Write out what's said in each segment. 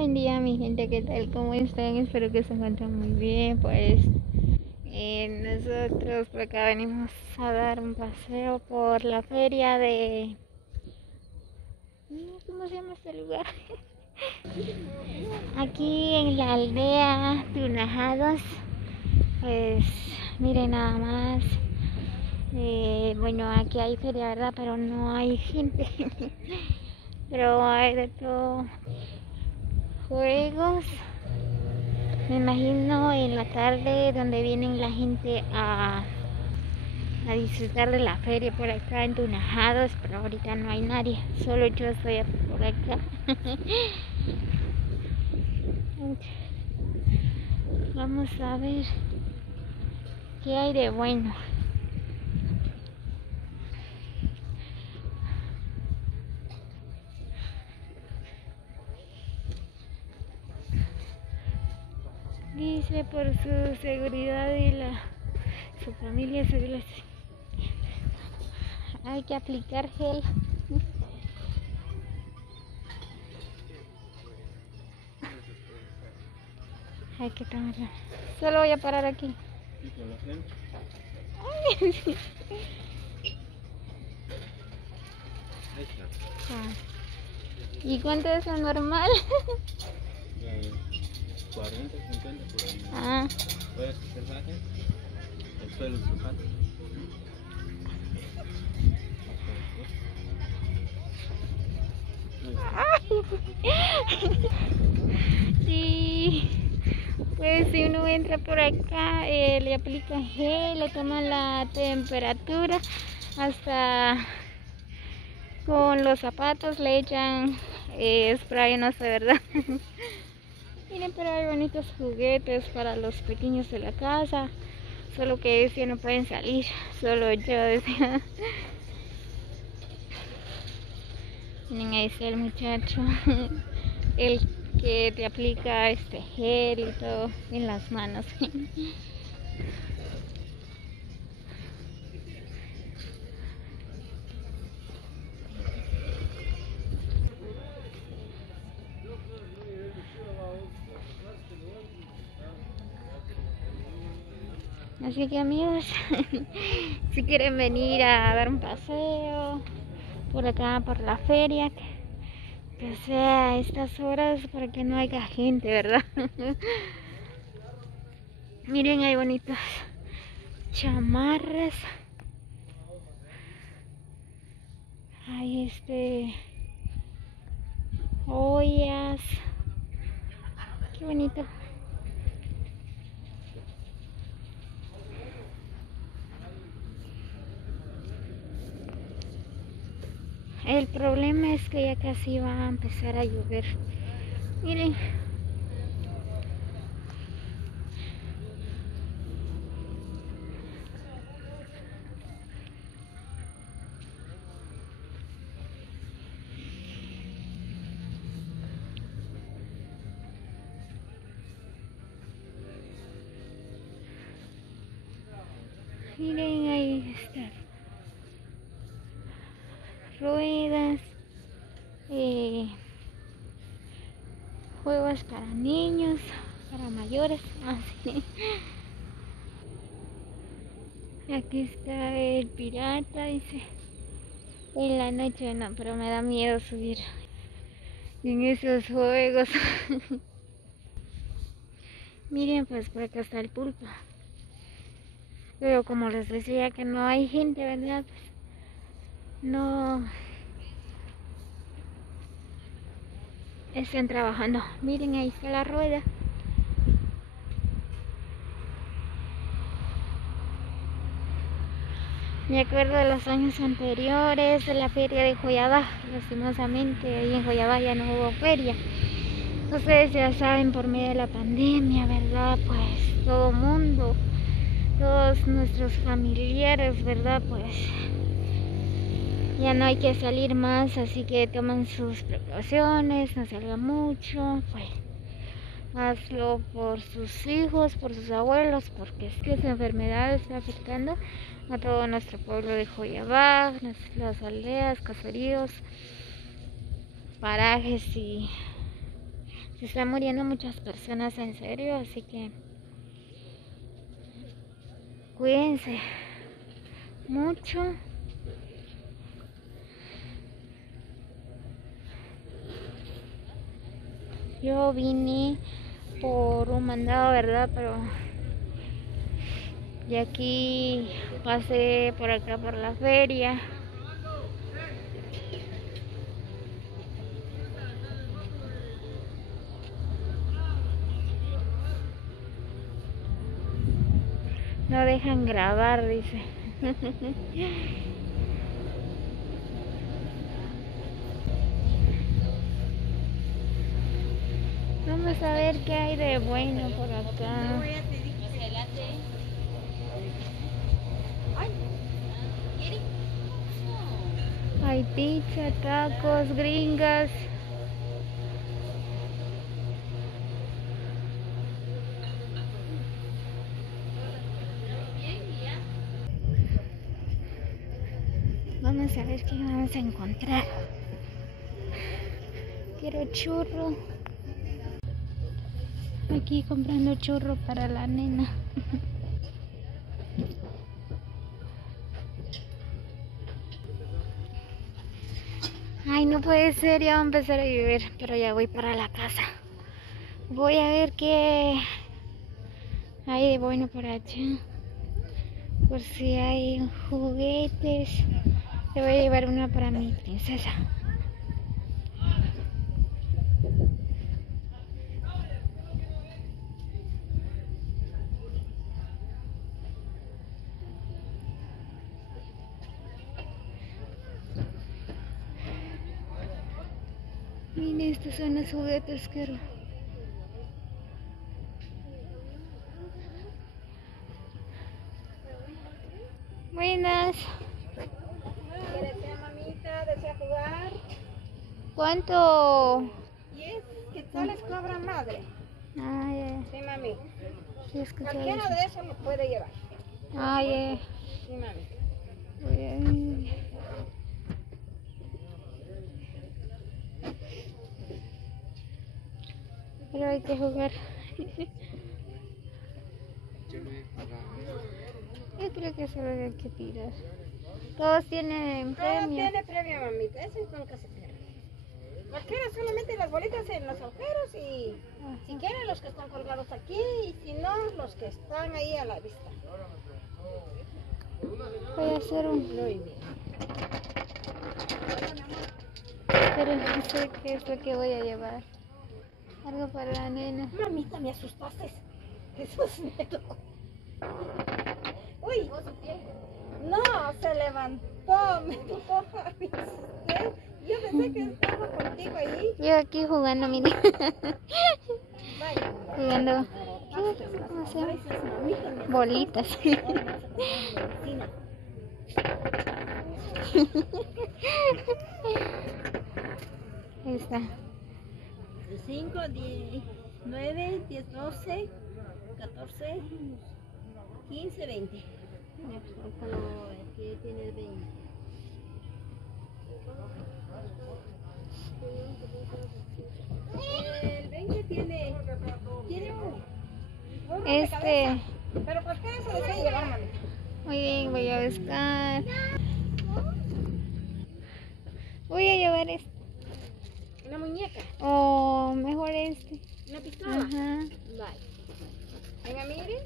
buen día mi gente, ¿qué tal? ¿Cómo están? Espero que se encuentren muy bien. Pues nosotros por acá venimos a dar un paseo por la feria de... ¿Cómo se llama este lugar? Aquí en la aldea Tunajados. Pues miren nada más. Bueno, aquí hay feria, ¿verdad? Pero no hay gente. Pero hay de todo. Juegos. Me imagino en la tarde donde vienen la gente a disfrutar de la feria por acá en Tunajados, pero ahorita no hay nadie, solo yo estoy por acá. Vamos a ver qué hay de bueno. Dice por su seguridad y su familia hay que aplicar gel. Hay que tomar. Solo voy a parar aquí. ¿Y cuánto es lo normal? 40, 50 por ahí. Ah. Puedes que se baje. El suelo es sujante. Sí. Pues si uno entra por acá, le aplica gel, le toma la temperatura, hasta con los zapatos le echan spray, no sé, ¿verdad? Miren, pero hay bonitos juguetes para los pequeños de la casa, solo que si no pueden salir, solo yo decía. Miren, ahí está el muchacho, el que te aplica este gel y todo en las manos. Así que amigos, si quieren venir a dar un paseo por acá, por la feria, que sea a estas horas para que no haya gente, ¿verdad? Miren, hay bonitas chamarras. Hay ollas. Qué bonito. El problema es que ya casi va a empezar a llover. Miren. Miren, ahí está. Ruedas. Juegos para niños, para mayores. Así. Aquí está el pirata, dice. En la noche no, pero me da miedo subir en esos juegos. Miren, pues por acá está el pulpo. Pero como les decía que no hay gente, ¿verdad? Pues no están trabajando. Miren, ahí está la rueda. Me acuerdo de los años anteriores, de la feria de Joyabá. Lastimosamente, ahí en Joyabá ya no hubo feria. Ustedes ya saben, por medio de la pandemia, ¿verdad? Pues todo mundo, todos nuestros familiares, ¿verdad? Pues ya no hay que salir más, así que toman sus precauciones, no salgan mucho, pues hazlo por sus hijos, por sus abuelos, porque es que esa enfermedad está afectando a todo nuestro pueblo de Joyabá, las aldeas, caseríos, parajes y Se están muriendo muchas personas, en serio, así que cuídense mucho. Yo vine por un mandado, ¿verdad? Pero de aquí pasé por acá por la feria. No dejan grabar, dice. Vamos a ver qué hay de bueno por acá. Hay pizza, tacos, gringas. Vamos a ver qué vamos a encontrar. Quiero churro. Aquí comprando churro para la nena. Ay, no puede ser, ya va a empezar a llover, pero ya voy para la casa. Voy a ver qué hay de bueno por allá. Por si hay juguetes. Le voy a llevar una para mi princesa. Miren, estos son los juguetes que... Buenas. ¿Qué desea, mamita? ¿Desea jugar? ¿Cuánto? 10 quetzales cobra madre. Ay, Sí, mami. es que Cualquiera de esos lo puede llevar. Ay, Sí, mami. Pero hay que jugar. Yo creo que solo hay que tirar. Todos tienen Todo premio. tiene premio, mamita. Eso nunca se pierde. Cualquiera, solamente las bolitas en los agujeros y si quieren los que están colgados aquí y si no, los que están ahí a la vista. Voy a hacer un... Muy bien. Pero no sé qué es lo que voy a llevar. Algo para la nena. Mamita, me asustaste. Jesús me tocó. Uy. No, se levantó. Me tocó. Yo pensé que estaba contigo ahí. Yo aquí jugando, mire. Vaya. Jugando. ¿Cómo se llama? Bolitas. Ahí está. 5, 10, 9, 10, 12, 14, 15, 20. Aquí tienes 20. El 20 tiene uno. Este. Pero ¿por qué se desea llevar, mami? Muy bien, voy a buscar. Voy a llevar este. Una muñeca, O mejor este. una pistola. Ajá. Vale. Venga, miren.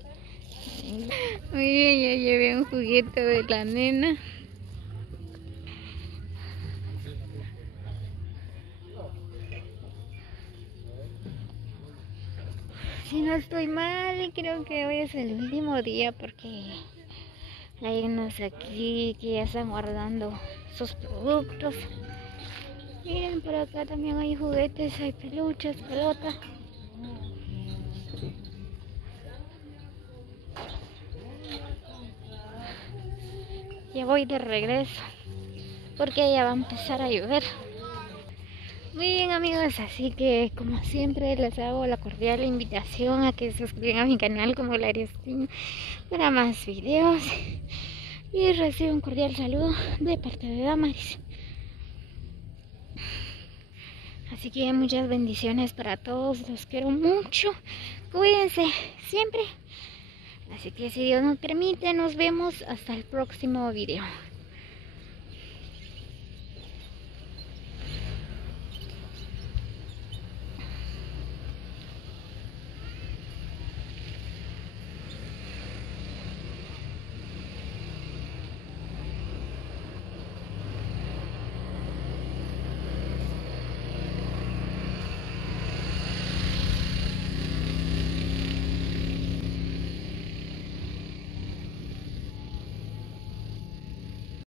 Muy bien, ya llevé un juguete de la nena. Si no estoy mal, creo que hoy es el último día porque hay unos aquí que ya están guardando sus productos. Miren, por acá también hay juguetes, hay peluches, pelotas. Ya voy de regreso porque ya va a empezar a llover. Muy bien, amigos, así que como siempre les hago la cordial invitación a que se suscriban a mi canal como Gloria Steam para más videos y recibo un cordial saludo de parte de Damaris. Así que muchas bendiciones para todos, los quiero mucho. Cuídense siempre. Así que si Dios nos permite, nos vemos hasta el próximo video.